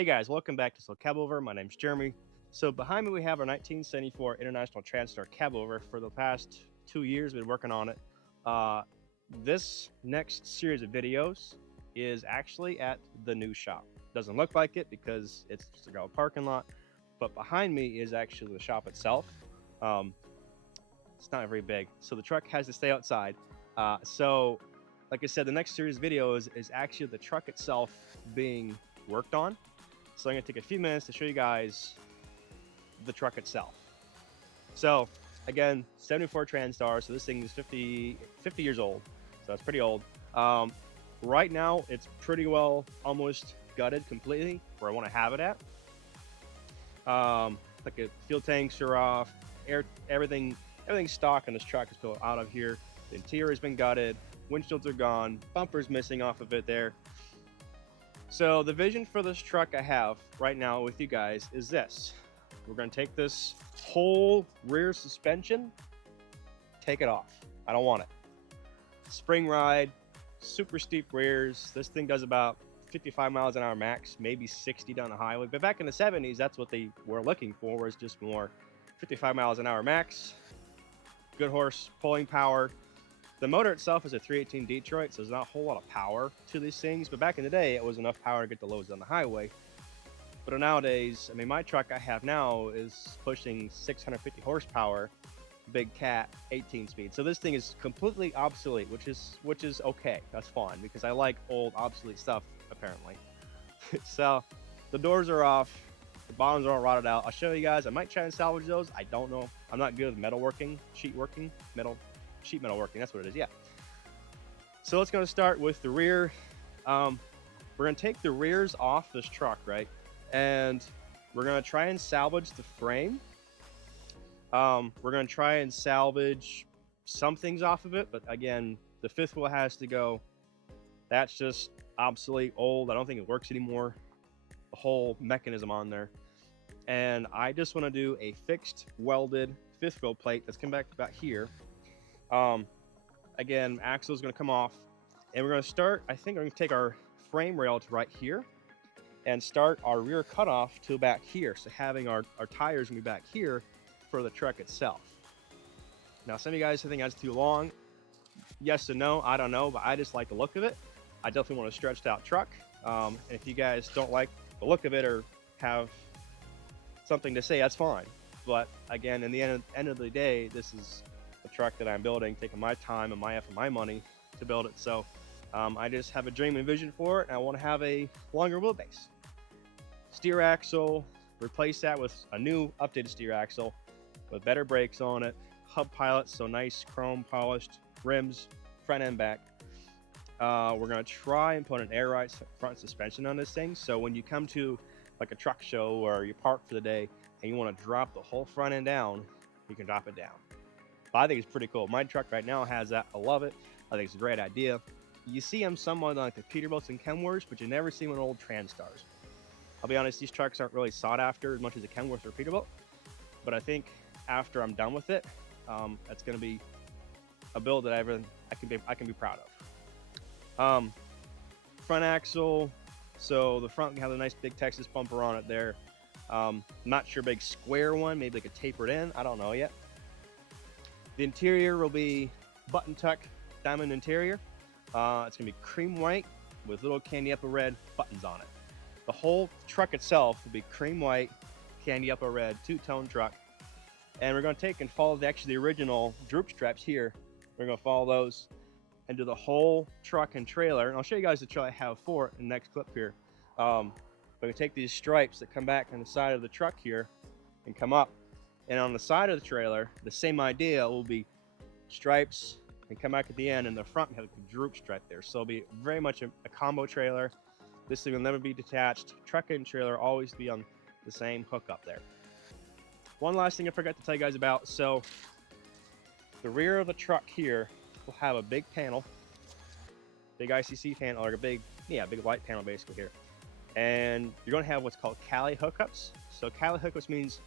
Hey guys, welcome back to Cabover. My name's Jeremy. So behind me we have our 1974 International Transstar Cabover. For the past 2 years, we've been working on it. Uh, this next series of videos is actually at the new shop. Doesn't look like it because it's just a parking lot, but behind me is actually the shop itself. Um, it's not very big, so the truck has to stay outside. Like I said, the next series of videos is actually the truck itself being worked on. So I'm gonna take a few minutes to show you guys the truck itself. So again, 74 Transstar, so this thing is 50 years old, so it's pretty old. Right now it's pretty well almost gutted completely where I want to have it at. Like the fuel tanks are off, everything's stock in this truck is built out of here. The interior has been gutted, windshields are gone, bumpers missing off of it there. So the vision for this truck I have right now with you guys is this. We're going to take this whole rear suspension, take it off. I don't want it. Spring ride, super steep rears. This thing does about 55 miles an hour max, maybe 60 down the highway. But back in the 70s, that's what they were looking for, was just more 55 miles an hour max, good horse pulling power. The motor itself is a 318 Detroit, so there's not a whole lot of power to these things. But back in the day, it was enough power to get the loads on the highway. But nowadays, I mean, my truck I have now is pushing 650 horsepower, big cat, 18 speed. So this thing is completely obsolete, which is okay. That's fine because I like old obsolete stuff apparently. So the doors are off, the bottoms are all rotted out. I'll show you guys. I might try and salvage those. I don't know. I'm not good with sheet metal working, that's what it is, yeah. So let's go start with the rear. We're gonna take the rears off this truck, right? And we're gonna try and salvage the frame. We're gonna try and salvage some things off of it, but again, the fifth wheel has to go. That's just obsolete, old. I don't think it works anymore. The whole mechanism on there. And I just want to do a fixed welded fifth wheel plate that's come back about here. Again, axle is going to come off, and we're going to start. I think we're going to take our frame rail to right here and start our rear cutoff to back here. So having our tires going to be back here for the truck itself. Now, some of you guys think that's too long. Yes and no, I don't know, but I just like the look of it. I definitely want a stretched out truck. And if you guys don't like the look of it or have something to say, that's fine. But again, in the end of the day, this is the truck that I'm building, taking my time and my effort, my money to build it. So I just have a dream and vision for it, and I want to have a longer wheelbase. Steer axle, replace that with a new updated steer axle with better brakes on it, hub pilots, so nice chrome polished rims, front and back. We're gonna try and put an air ride front suspension on this thing, so when you come to like a truck show or you park for the day and you want to drop the whole front end down, you can drop it down. But I think it's pretty cool. My truck right now has that. I love it. I think it's a great idea. You see them somewhat like the Peterbilts and Kenworths, but you never see them in old Transtars. I'll be honest, these trucks aren't really sought after as much as a Kenworth or Peterbilt, but I think after I'm done with it, that's going to be a build that I can be proud of. Front axle, so the front can have a nice big Texas bumper on it there. Not sure, big square one, maybe like a tapered end. I don't know yet. The interior will be button tuck diamond interior. It's gonna be cream white with little candy apple red buttons on it. The whole truck itself will be cream white, candy apple red, two-tone truck. And we're gonna take and follow the original droop straps here. We're gonna follow those and do the whole truck and trailer. And I'll show you guys the trailer I have for it in the next clip here. We're gonna take these stripes that come back on the side of the truck here and come up. And on the side of the trailer, the same idea will be stripes and come back at the end, and the front have a droop stripe there. So it'll be very much a combo trailer. This thing will never be detached. Truck and trailer always be on the same hookup there. One last thing I forgot to tell you guys about. So the rear of the truck here will have a big panel, big ICC panel, or a big light panel basically here. And you're going to have what's called Cali hookups. So Cali hookups means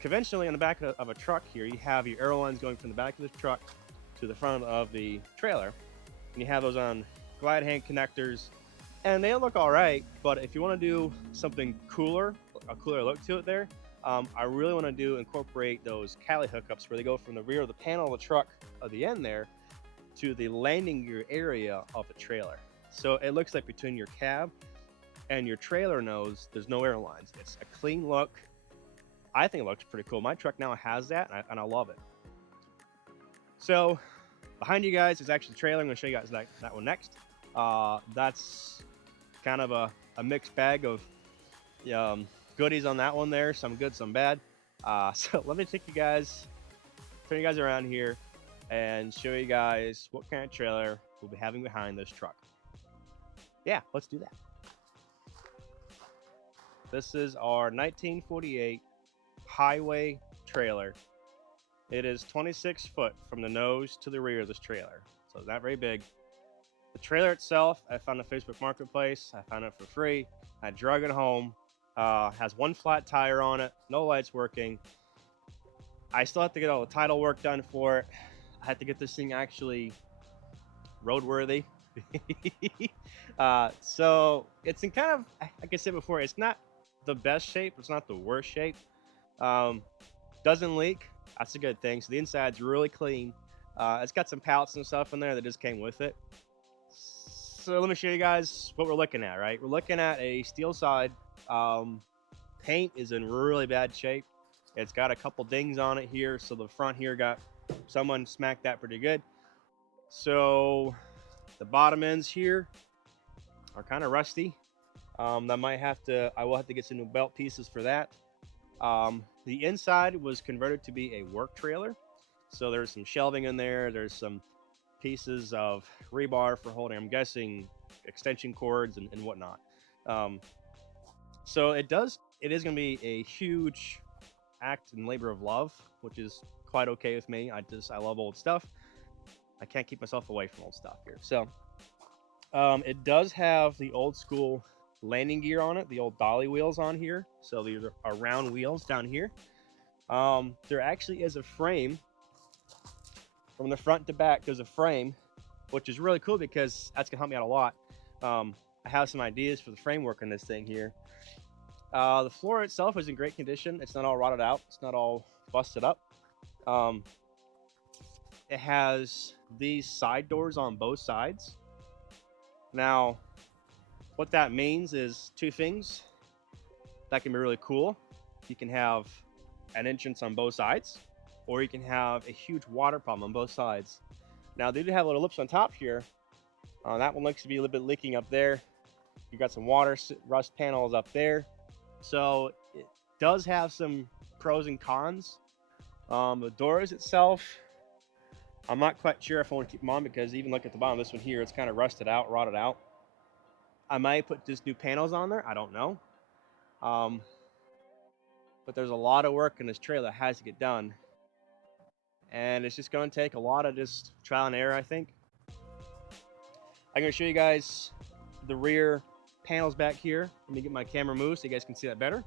conventionally on the back of a truck here, you have your aero lines going from the back of the truck to the front of the trailer. And you have those on glide hang connectors and they look all right. But if you want to do something cooler, a cooler look to it there, I really want to incorporate those Cali hookups where they go from the rear of the panel of the truck at the end there to the landing gear area of the trailer. So it looks like between your cab and your trailer nose, there's no air lines. It's a clean look. I think it looks pretty cool. My truck now has that, and I love it. So behind you guys is actually the trailer. I'm going to show you guys that one next. That's kind of a mixed bag of goodies on that one there. Some good, some bad. So let me take you guys, turn you guys around here and show you guys what kind of trailer we'll be having behind this truck. Yeah, let's do that. This is our 1948 highway trailer. It is 26 foot from the nose to the rear of this trailer, so it's not very big. The trailer itself, I found on Facebook Marketplace. I found it for free. I drug it home. Has one flat tire on it, no lights working. I still have to get all the title work done for it. I had to get this thing actually roadworthy. So it's in kind of, like I said before, it's not the best shape. It's not the worst shape. Doesn't leak. That's a good thing. So the inside's really clean. It's got some pallets and stuff in there that just came with it. So let me show you guys what we're looking at, right? We're looking at a steel side. Paint is in really bad shape. It's got a couple dings on it here. So the front here got, someone smacked that pretty good. So the bottom ends here are kind of rusty. I will have to get some new belt pieces for that. The inside was converted to be a work trailer. So there's some shelving in there. There's some pieces of rebar for holding, I'm guessing, extension cords and whatnot. So it is going to be a huge act and labor of love, which is quite okay with me. I love old stuff. I can't keep myself away from old stuff here. So it does have the old school landing gear on it, the old dolly wheels on here. So these are round wheels down here. There actually is a frame from the front to back. There's a frame, which is really cool because that's gonna help me out a lot. I have some ideas for the framework on this thing here. The floor itself is in great condition. It's not all rotted out. It's not all busted up. It has these side doors on both sides. Now, what that means is two things that can be really cool. You can have an entrance on both sides, or you can have a huge water problem on both sides. Now, they do have little lips on top here. That one looks to be a little bit leaking up there. You got some water rust panels up there. So it does have some pros and cons. The doors itself, I'm not quite sure if I want to keep them on because even look at the bottom of this one here, it's kind of rusted out, rotted out. I might put just new panels on there. I don't know. But there's a lot of work in this trailer that has to get done. And it's just going to take a lot of just trial and error, I think. I'm going to show you guys the rear panels back here. Let me get my camera moved so you guys can see that better.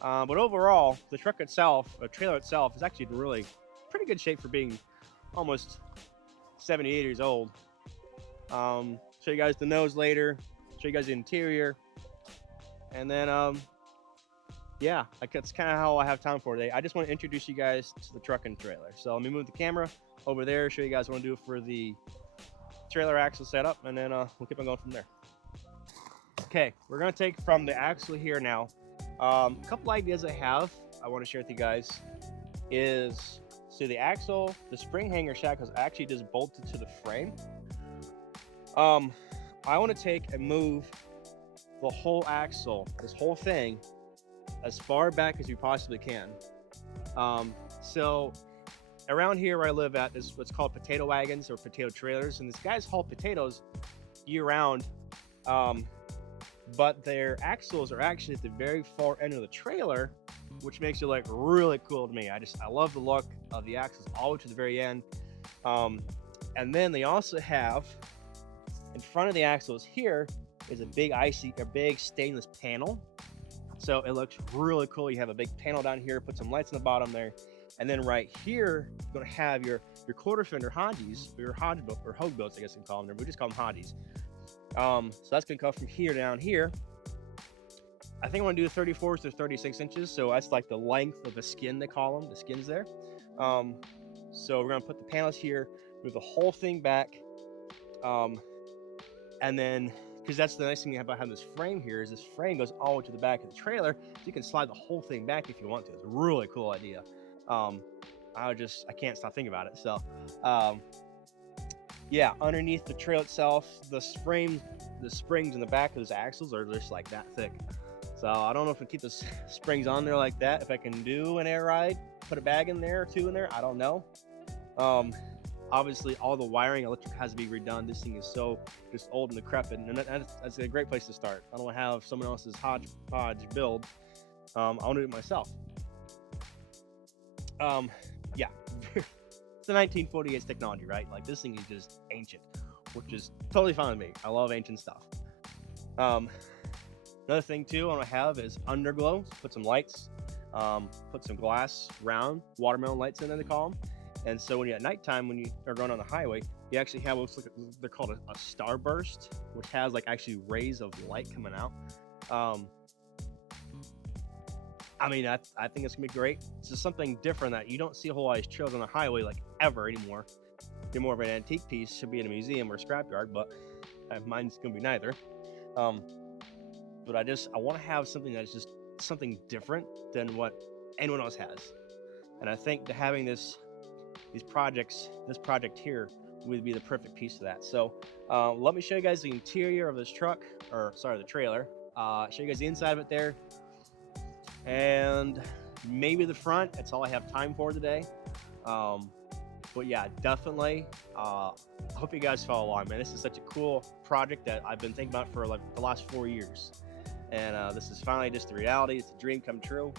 But overall, the truck itself, the trailer itself, is actually in really pretty good shape for being almost 78 years old. Show you guys the nose later. Show you guys the interior. And then, yeah, that's kind of how I have time for today. I just want to introduce you guys to the truck and trailer. So let me move the camera over there, show you guys what I do for the trailer axle setup, and then we'll keep on going from there. Okay, we're going to take from the axle here now. A couple ideas I want to share with you guys is, so the axle, the spring hanger shackles actually just bolted to the frame. I want to take and move the whole axle, this whole thing, as far back as we possibly can. So around here where I live at is what's called potato wagons or potato trailers, and these guys haul potatoes year round, but their axles are actually at the very far end of the trailer, which makes it like really cool to me. I love the look of the axles all the way to the very end. And then they also have, in front of the axles here is a big stainless panel. So it looks really cool. You have a big panel down here, put some lights on the bottom there. And then right here, you're gonna have your quarter fender Hondis, or your Hogue boats, I guess you can call them. We just call them Hondis. So that's gonna come from here down here. I think I want to do 34 to 36 inches. So that's like the length of the skin, they call them, the skins there. So we're gonna put the panels here, move the whole thing back. And then, because that's the nice thing about having this frame here, is this frame goes all the way to the back of the trailer, so you can slide the whole thing back if you want to. It's a really cool idea. I can't stop thinking about it. So, yeah, underneath the trailer itself, the springs in the back of those axles are just like that thick. So I don't know if I keep the springs on there like that. If I can do an air ride, put a bag in there or two in there, I don't know. Obviously, all the wiring, electric has to be redone. This thing is so just old and decrepit, and that's a great place to start. I don't want to have someone else's hodgepodge build. I want to do it myself. Yeah, it's the 1948 technology, right? Like, this thing is just ancient, which is totally fine with me. I love ancient stuff. Another thing too I want to have is underglow. Put some lights, put some glass round watermelon lights in there, they call them. And so when you're at nighttime, when you are going on the highway, you actually have what's like, they're called a starburst, which has like actually rays of light coming out. I mean, I think it's gonna be great. It's just something different that you don't see a whole lot of trails on the highway like ever anymore. They're more of an antique piece, should be in a museum or a scrapyard, but mine's gonna be neither. But I want to have something that's just something different than what anyone else has. And I think that having this project here would be the perfect piece of that. So let me show you guys the interior of this truck, or sorry, the trailer. Show you guys the inside of it there, and maybe the front. That's all I have time for today. But yeah, definitely. I hope you guys follow along, man. This is such a cool project that I've been thinking about for like the last 4 years, and this is finally just a reality. It's a dream come true,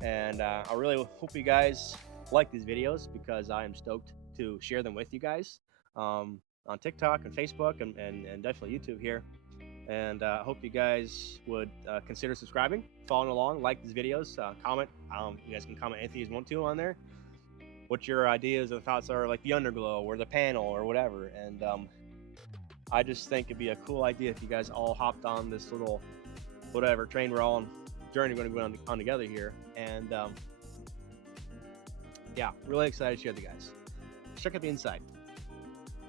and I really hope you guys like these videos, because I am stoked to share them with you guys on TikTok and Facebook and definitely YouTube here. And I hope you guys would consider subscribing, following along, like these videos, comment. You guys can comment anything you want to on there. What your ideas and thoughts are, like the underglow or the panel or whatever. And I just think it'd be a cool idea if you guys all hopped on this little whatever train we're all on journey we're going to go on together here. And yeah, really excited to share with you guys. Let's check out the inside.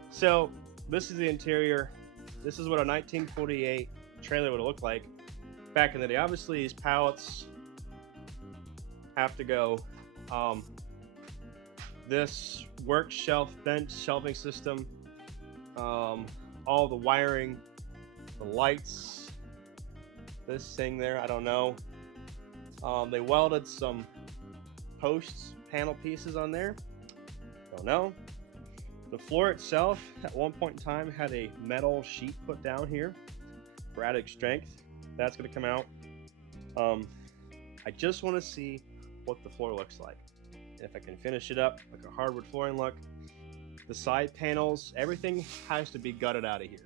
So this is the interior. This is what a 1948 trailer would look like back in the day. Obviously, these pallets have to go. This work shelf bench shelving system, all the wiring, the lights, this thing there, I don't know. They welded some posts, panel pieces on there, don't know. The floor itself at one point in time had a metal sheet put down here for added strength. That's going to come out. I just want to see what the floor looks like, if I can finish it up like a hardwood flooring look. The side panels, everything has to be gutted out of here,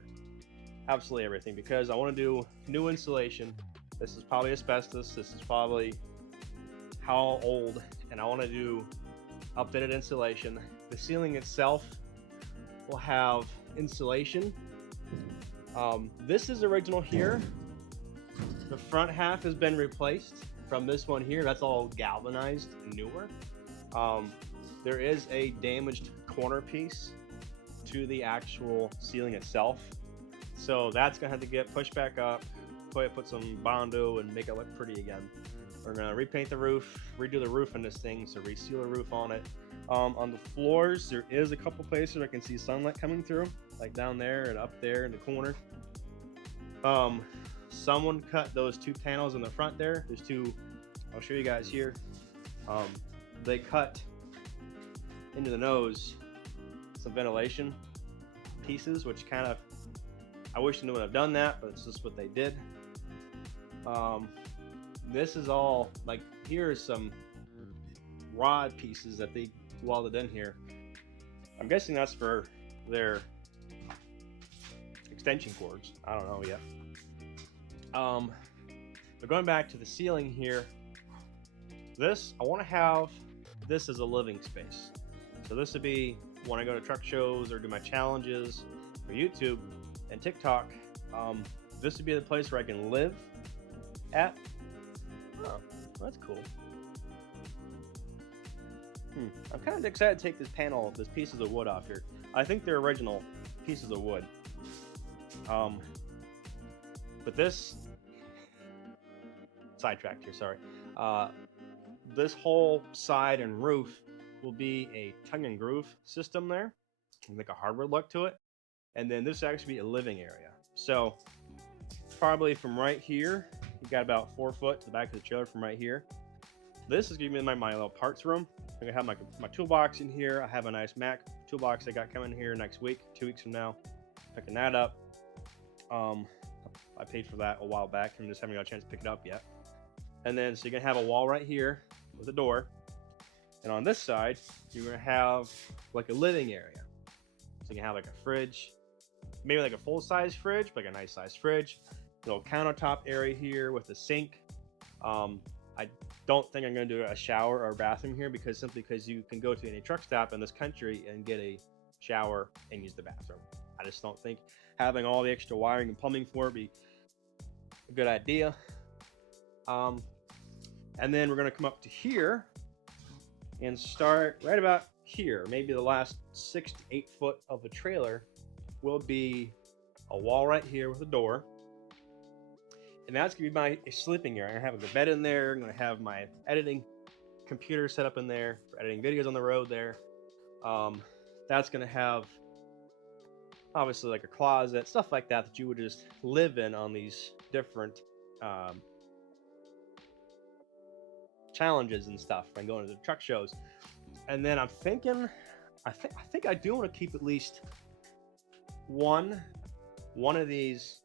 absolutely everything, because I want to do new insulation. This is probably asbestos, this is probably how old, and I want to do updated insulation. The ceiling itself will have insulation. This is original here. The front half has been replaced from this one here. That's all galvanized and newer. There is a damaged corner piece to the actual ceiling itself, so that's gonna have to get pushed back up, put some Bondo and make it look pretty again. We're gonna repaint the roof, redo the roof in this thing, so reseal the roof on it. On the floors, there is a couple places where I can see sunlight coming through, like down there and up there in the corner. Someone cut those two panels in the front there. There's two, I'll show you guys here. They cut into the nose some ventilation pieces, which kind of, I wish they would have done that, but it's just what they did. This is all, like, here's some rod pieces that they welded in here. I'm guessing that's for their extension cords. I don't know yet. But going back to the ceiling here, this, I want to have this as a living space. So this would be when I go to truck shows or do my challenges for YouTube, and TikTok, this would be the place where I can live at. Oh, that's cool. I'm kind of excited to take this pieces of wood off here. I think they're original pieces of wood. But this, sidetracked here, sorry. This whole side and roof will be a tongue and groove system there, like a hardwood look to it. And then this will actually be a living area. So probably from right here, you got about 4 foot to the back of the trailer from right here. This is gonna be my little parts room. I'm gonna have my toolbox in here. I have a nice Mac toolbox I got coming here next week, 2 weeks from now. Picking that up. I paid for that a while back and just haven't got a chance to pick it up yet. And then so you're gonna have a wall right here with a door. And on this side, you're gonna have like a living area. So you can have like a fridge, maybe like a full-size fridge, like a nice size fridge. Little countertop area here with a sink. I don't think I'm gonna do a shower or a bathroom here simply because you can go to any truck stop in this country and get a shower and use the bathroom. I just don't think having all the extra wiring and plumbing for it be a good idea. And then we're gonna come up to here and start right about here. Maybe the last 6 to 8 foot of the trailer will be a wall right here with a door. And that's gonna be my sleeping area. I'm gonna have a bed in there. I'm gonna have my editing computer set up in there for editing videos on the road there. That's gonna have obviously like a closet, stuff like that you would just live in on these different challenges and stuff and going to the truck shows. And then I'm thinking, I think I do want to keep at least one of these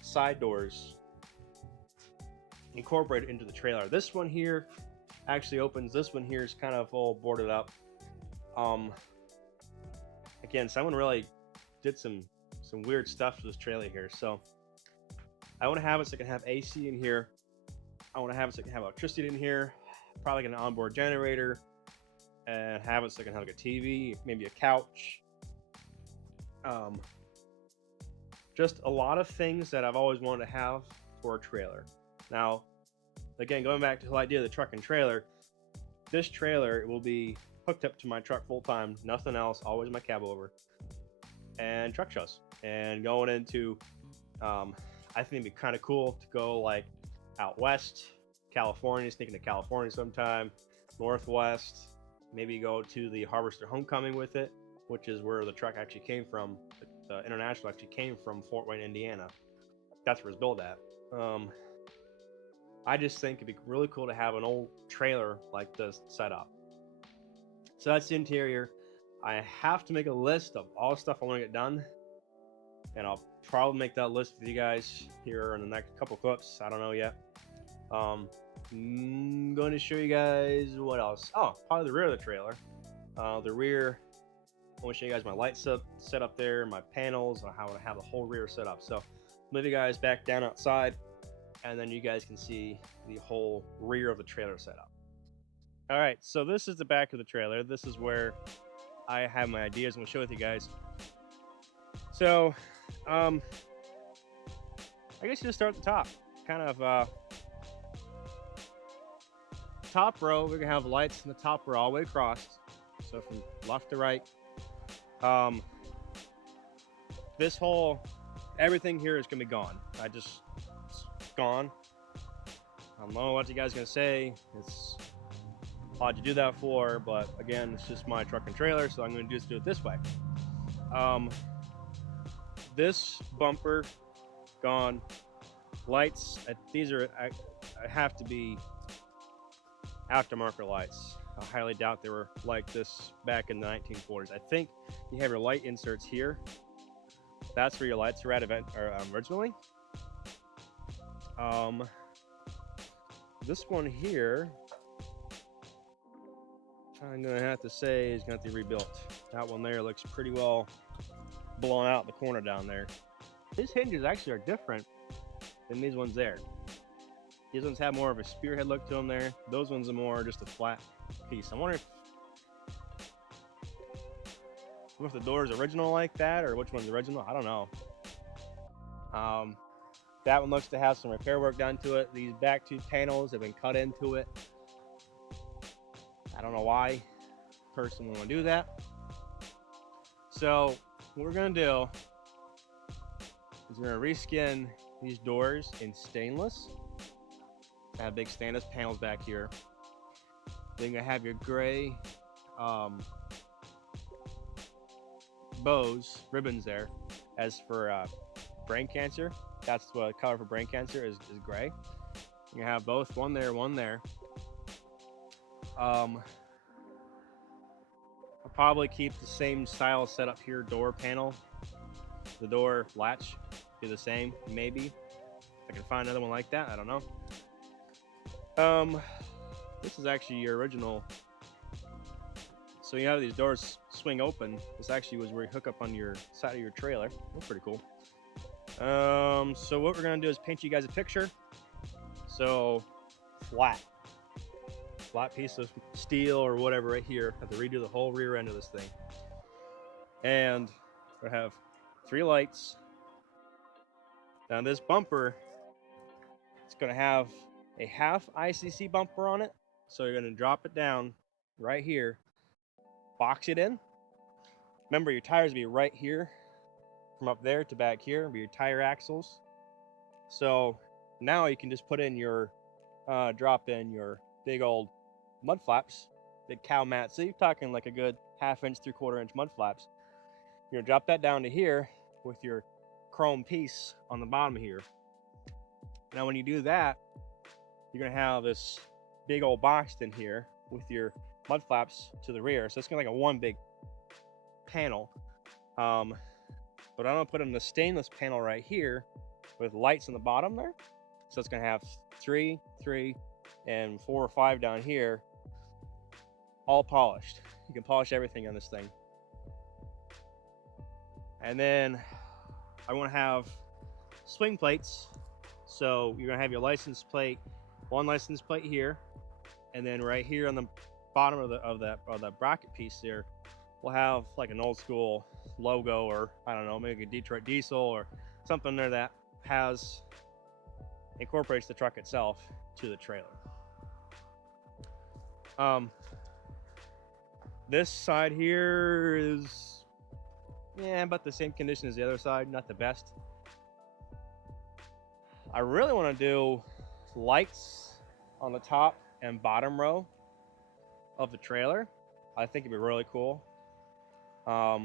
side doors incorporated into the trailer. This one here actually opens. This one here is kind of all boarded up. Again, someone really did some weird stuff to this trailer here. So I want to have it so I can have AC in here. I want to have it so I can have electricity in here. Probably get an onboard generator and have it so I can have like a TV, maybe a couch. Just a lot of things that I've always wanted to have for a trailer. Now, again, going back to the idea of the truck and trailer, this trailer will be hooked up to my truck full time, nothing else, always my Cabover and truck shows. And going into, I think it'd be kind of cool to go like out west, California, sneaking to California sometime, Northwest, maybe go to the Harvester Homecoming with it, which is where the truck actually came from. The International actually came from Fort Wayne, Indiana. That's where it's built at. I just think it'd be really cool to have an old trailer like this set up. So that's the interior. I have to make a list of all the stuff I want to get done, and I'll probably make that list with you guys here in the next couple clips. I don't know yet. I'm going to show you guys what else. Oh, probably the rear of the trailer. The rear, I want to show you guys my light set up there, my panels, and how I have the whole rear set up. So move you guys back down outside, and then you guys can see the whole rear of the trailer set up. All right, so this is the back of the trailer. This is where I have my ideas. I'm going to share with you guys. So, I guess you just start at the top. Kind of top row, we're going to have lights in the top row all the way across. So from left to right. This whole, everything here is going to be gone. It's gone. I don't know what you guys are going to say. It's odd to do that for, but again, it's just my truck and trailer, so I'm going to just do it this way. This bumper gone. Lights, these are I have to be aftermarket lights. I highly doubt they were like this back in the 1940s. I think you have your light inserts here. That's where your lights are at originally. This one here, I'm gonna have to say is gonna have to be rebuilt. That one there looks pretty well blown out in the corner down there. These hinges actually are different than these ones there. These ones have more of a spearhead look to them there. Those ones are more just a flat piece. I wonder if the door is original like that, or which one's original. I don't know. That one looks to have some repair work done to it. These back two panels have been cut into it. I don't know why a person would want to do that. So what we're gonna do is we're gonna reskin these doors in stainless. I have big stainless panels back here. Then you're gonna have your gray bows, ribbons there, as for brain cancer. That's what the color for brain cancer is gray. You have both, one there, one there. I'll probably keep the same style setup here, door panel. The door latch be the same, maybe. I can find another one like that, I don't know. This is actually your original. So you have these doors swing open. This actually was where you hook up on your side of your trailer. That's pretty cool. So what we're gonna do is paint you guys a picture. So flat piece of steel or whatever right here. Have to redo the whole rear end of this thing. And we have 3 lights. Now this bumper, it's gonna have a half ICC bumper on it. So you're gonna drop it down right here, box it in. Remember, your tires will be right here, from up there to back here, be your tire axles. So now you can just put in your, drop in your big old mud flaps, big cow mat. So you're talking like a good 1/2 inch, 3/4 inch mud flaps. You're gonna drop that down to here with your chrome piece on the bottom here. Now when you do that, you're gonna have this big old box in here with your mud flaps to the rear. So it's gonna be like a one big panel. But I'm gonna put in the stainless panel right here with lights on the bottom there. So it's gonna have 3, 3, and 4 or 5 down here, all polished. You can polish everything on this thing. And then I want to have swing plates. So you're gonna have your license plate, one license plate here, and then right here on the bottom of the bracket piece there, we'll have like an old school logo, or I don't know, maybe a Detroit Diesel or something there that incorporates the truck itself to the trailer. This side here is about the same condition as the other side, not the best. I really want to do lights on the top and bottom row of the trailer. I think it'd be really cool. I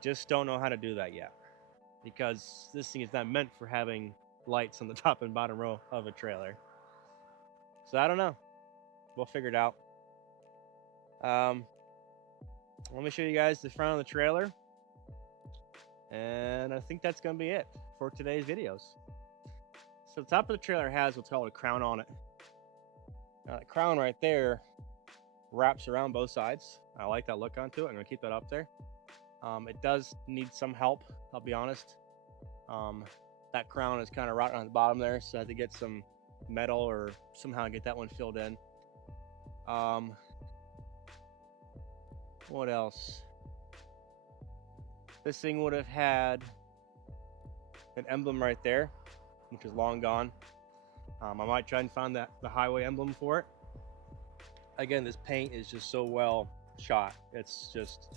just don't know how to do that yet, because this thing is not meant for having lights on the top and bottom row of a trailer. So I don't know. We'll figure it out. Let me show you guys the front of the trailer. And I think that's going to be it for today's videos. So the top of the trailer has what's called a crown on it. Now that crown right there wraps around both sides. I like that look onto it. I'm going to keep that up there. It does need some help, I'll be honest. That crown is kind of rotten on the bottom there, so I had to get some metal or somehow get that one filled in. What else? This thing would have had an emblem right there, which is long gone. I might try and find the highway emblem for it. Again, this paint is just so well shot. It's just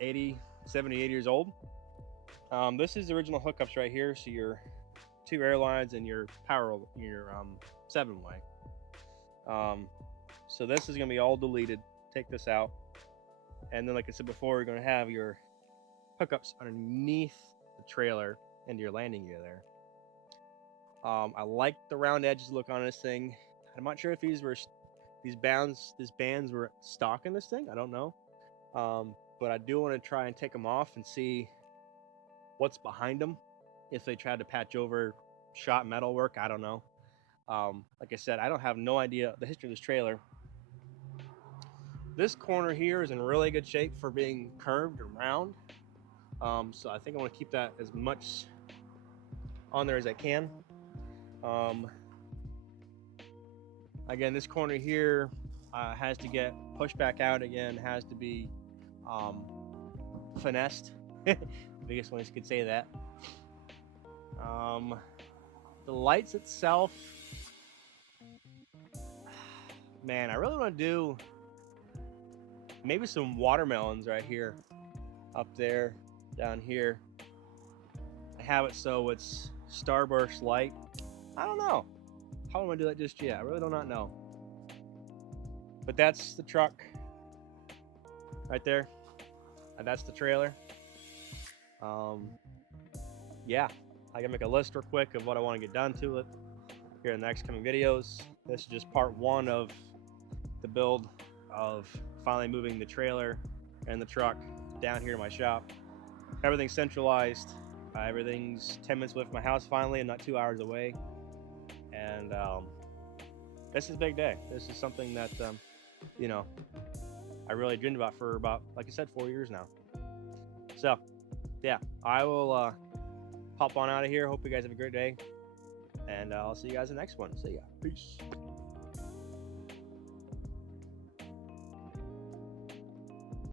70, 80 years old. This is the original hookups right here. So your 2 airlines and your power, your 7-way. So this is gonna be all deleted. Take this out. And then, like I said before, you're gonna have your hookups underneath the trailer into your landing gear there. I like the round edges look on this thing. I'm not sure if these bands were stock in this thing. I don't know. But I do want to try and take them off and see what's behind them. If they tried to patch over shot metal work, I don't know. Like I said, I don't have no idea the history of this trailer. This corner here is in really good shape for being curved or round. So I think I want to keep that as much on there as I can. Again, this corner here has to get pushed back out again, has to be finessed. Biggest ones could say that. The lights itself, man, I really want to do maybe some watermelons right here, up there, down here. I have it so it's starburst light. I don't know how I'm gonna do that just yet. I really do not know. But that's the truck right there, and that's the trailer. Yeah, I can make a list real quick of what I want to get done to it here in the next coming videos. This is just part one of the build of finally moving the trailer and the truck down here to my shop. Everything's centralized. Everything's 10 minutes away from my house finally, and not 2 hours away. And this is a big day. This is something that you know, I really dreamed about for about, like I said, 4 years now. So yeah, I will pop on out of here. Hope you guys have a great day, and I'll see you guys in the next one. See ya. Peace.